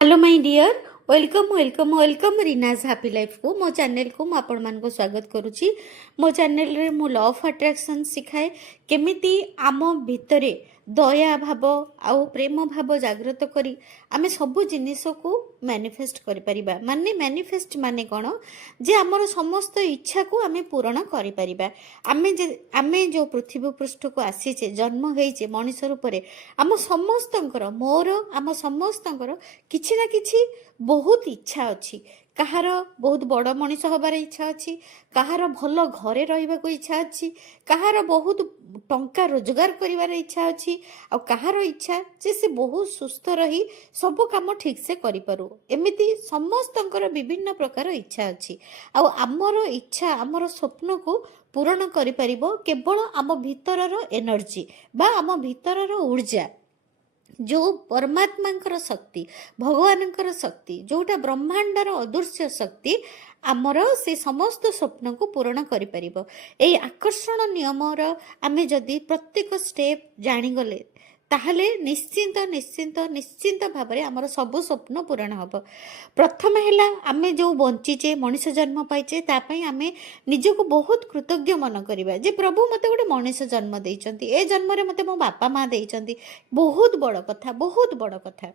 Hello my dear welcome welcome welcome Reena's Happy Life को मो channel को मु आपण मान को स्वागत करुच्ची। मो चैनल रे मु लॉ ऑफ अट्रैक्शन सिखाए केमिति आम भितरे दया भाव आउ प्रेम भाव जागृत करी आमे सबु जिनिस को मैनिफेस्ट करि परिबा। माने मैनिफेस्ट माने कोन जे हमर समस्त इच्छा को आमे पूर्ण करि परिबा। आमे जो पृथ्वी पृष्ठ को आसीचे जन्म होइचे मनुष्य रूप रे आम समस्तंकर मोर आम समस्तंकर किछि ना किछि बहुत इच्छा अच्छी। कहार बहुत बड़ मनीष हबार इच्छा अच्छी, कहार भल घरे रहिबाको इच्छा अच्छी, कहार बहुत टंका रोजगार करिवार इच्छा अच्छी, आ कहार इच्छा जे से बहुत सुस्थ रही सब काम ठीक से करि पारू। एमिति समस्तंकर विभिन्न प्रकार इच्छा अच्छी। आ आमर इच्छा आमर स्वप्न को पूरण करि परिबो केवल आम भितरर एनर्जी बा आम भितरर ऊर्जा जो परमात्मा शक्ति भगवान शक्ति जोटा ब्रह्मांडर अदृश्य शक्ति आमर से समस्त स्वप्न को पूरण करि परिबो। एई आकर्षण नियमर आमे जदि प्रत्येक स्टेप जानिगले ताहले निश्चिंत निश्चिंत निश्चिंत भाव में आमर सबु स्वप्न पूरण हम। प्रथम है आमे जो बंचीचे मनीष जन्म पाइचे तापाई आमे निजको बहुत कृतज्ञ मन करिबा जे प्रभु मते गोटे मनीष जन्म देइचंती, ए जन्म रे मते मो बापा माँ देइचंती। बहुत बड़ कथा, बहुत बड़ कथा।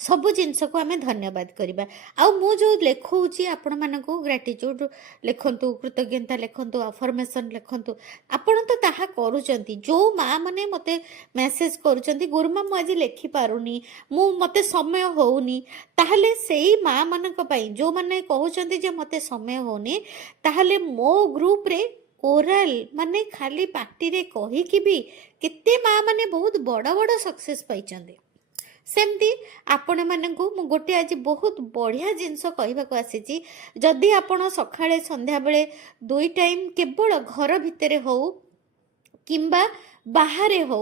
सबु जिनस को आमे धन्यवाद करबा। आउ मु जो लेखौची आपण मानको ग्रेटिट्यूड लेखंतु, कृतज्ञता लेखंतु, अफर्मेशन लेखंतु। आपण तो ताहा करूचंती। जो माँ माने मते मेसेज करूचंती गुरुमा मु आज लेखि पारुनी, मु मते समय होउनी, ताहले सेही माँ मानक पई जो माने कहउचंती जे मते समय होउनी, ताहले मो ग्रुप रे ओराल माने खाली पार्टी रे कही कि भी केते माँ माने बहुत बड़ बड़ सक्सेस पाइचंती। सेमती आपण मानकु मु गोटे आज बहुत बढ़िया जिनस कहबाक आसी। जदि आपण सकाळे संध्या बेले दुई टाइम केवल घर भितरे हो किंबा बाहरे हो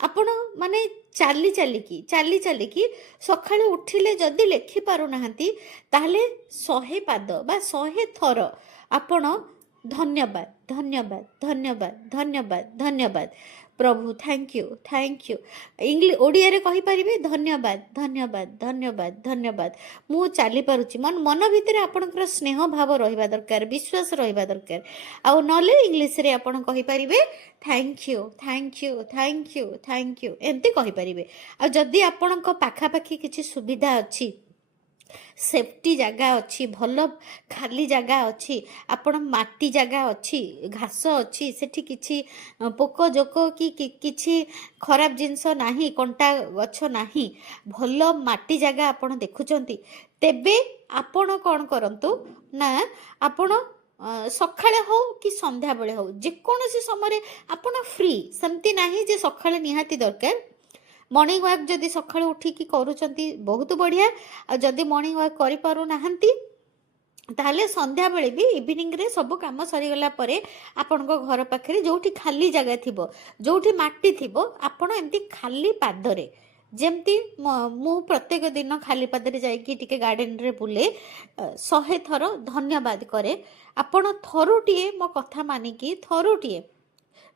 आपण माने चाली चालिकी सकाळे उठिले जदि लेखि पारु नाहंती ताहले 100 पाद बा 100 थर आपण धन्यवाद धन्यवाद धन्यवाद धन्यवाद धन्यवाद प्रभु थैंक यू इंग्लिश ओडिया रे कहि परिबे धन्यवाद धन्यवाद धन्यवाद धन्यवाद। मु चाली पारुची मन भितर आपनकर स्नेह भाव रहिबा दरकार, विश्वास रहिबा दरकार। आ नले इंग्लिश रे आपन कहि परिबे thank you thank you thank you thank you एमती कहि परिबे। आ जदी आपनक पाखा पाखी किछि सुविधा अछि, सेफ्टी जगह अच्छी, भल खाली जगह अच्छी, आपण माटी जगह अच्छी, घास अच्छी, सेठी किछि पोक जोक कि किछि खराब जिनस नाही, कंटा गछ नाही, भल माटी जगह आपण देखुचंती, तेबे आपण कौन करंतु ना आपण सकाळे हो कि संध्या बेले हो जेकोसी समय आपण फ्री। सेमती नाही जे सकाळे निहाती दरकार। मॉर्निंग वॉक जदि सकाळु उठिकी करूचंती बहुत बढ़िया। आ जदि मॉर्निंग वॉक करि पारु नाहंती ताहले संध्या बेले भी इवनिंग रे सब काम सरी गला परे आपण घर पाखरे जोठी खाली जगह थिबो, जोठी माटी थिबो, आपण एमती खाली पादरे जेमती मु प्रत्येक दिन खाली पादरे जाइकी टिके गार्डन रे बुले 100 थर धन्यवाद करे। आपण थरुटिए मो कथा मानिकी थरुटिए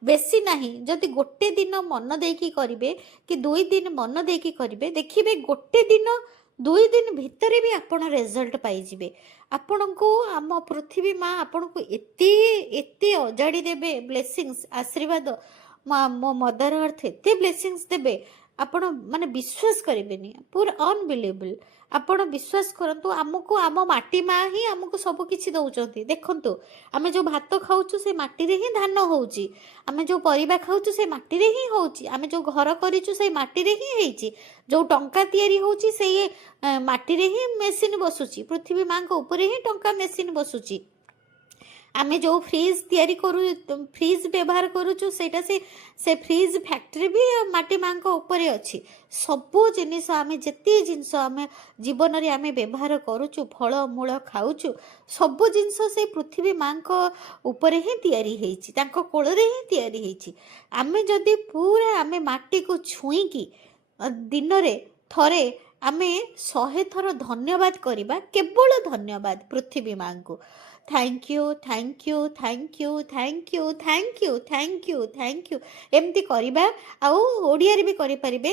बेसी नाही जदि गोटे दिन मन देकी करिवे कि 2 दिन मन देकी करिवे देखिबे गोटे दिन 2 दिन भितरे भी आपण रिजल्ट पाई जिवे। आपण को आम पृथ्वी माँ आपण को एते एते अजाड़ी देबे ब्लेसिंग्स आशीर्वाद मो मदर अर्थ एते ब्लेसिंग्स देबे आपण माने विश्वास करिवेनी, पूरा अनबिलीवेबल। आपण विश्वास करंतु आमको आम माटी माँ ही आमको सब किछि दउचंती। देखंतु आमे जो भात खाउछु से माटी रे ही धान होउची, आमे जो परिबा खाउछु से माटी रे ही होउची, आमे जो घर करिछु से माटी रे ही हेइची, जो टंका तयारी होउची से माटी रे ही मेसिन बसुची, पृथ्वी माँ को ऊपर ही टंका मेसिन बसुची। आमे जो फ्रीज तयारी करू फ्रीज व्यवहार करूचु सेटा से फ्रीज फैक्ट्री भी माटी माँ को ऊपर अच्छी। सबू जिनिस आमे जेती जिनिस आमे जीवन रे आमे व्यवहार करूचु, फल मूल खाऊचु, सबू जिनिस से पृथ्वी माँ को ऊपर ही तयारी हेइची, तांको कोल रे ही तयारी हेइची। आमे जदी पूरा आमे माटी को छुई की दिन रे थरे आमे 100 थर धन्यवाद करिबा, केवल धन्यवाद पृथ्वी माँ को। Thank you thank you thank you thank you thank you thank you thank you एमती करबा। आउ ओडिया रे भी करि परिबे